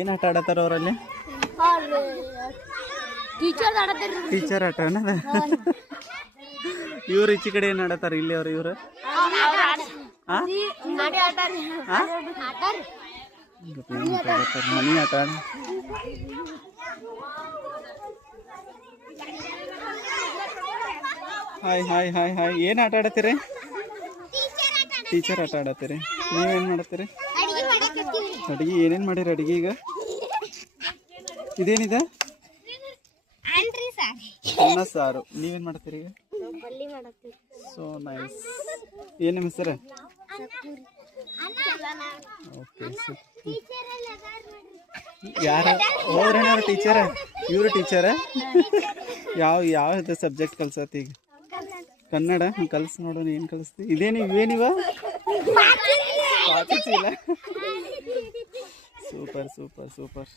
ಏನು ಆಟ ಆಡತ್ತಾರ ಅವರಲ್ಲಿ? ಟೀಚರ್ ಆಟ ಅನ್ನದ. ಇವ್ರು ಈಚೆ ಕಡೆ ಏನು ಆಡತ್ತಾರ ಇಲ್ಲಿ ಅವ್ರು? ಇವ್ರು ಮನಿ ಆಟ. Hi hi hi hi. ಏನು ಆಟ ಆಡತ್ತೀರಿ? ಟೀಚರ್ ಆಟ ಆಡತ್ತೀರಿ. ನೀವೇನು ಮಾಡತ್ತೀರಿ? ಅಡುಗೆ ಏನೇನು ಮಾಡಿರಿ ಅಡುಗೆ ಈಗ? ಇದೇನಿದೆ? ಅನ್ನ ಸಾರು. ನೀವೇನು ಮಾಡ್ತೀರಿ ಈಗ? So nice. ಏನು ನಿಮ್ಮ ಹೆಸರು? ಓಕೆ. ಯಾರು ಹೋದ್ರೇನ ಟೀಚರ? ಇವರು ಟೀಚರ? ಯಾವ ಸಬ್ಜೆಕ್ಟ್ ಕಲ್ಸತ್ತಿ ಈಗ? ಕನ್ನಡ ಕಲ್ಸ್ ನೋಡೋಣ. ಏನು ಕಲಿಸ್ತಿ? ಇವೇನಿವ? Super super super.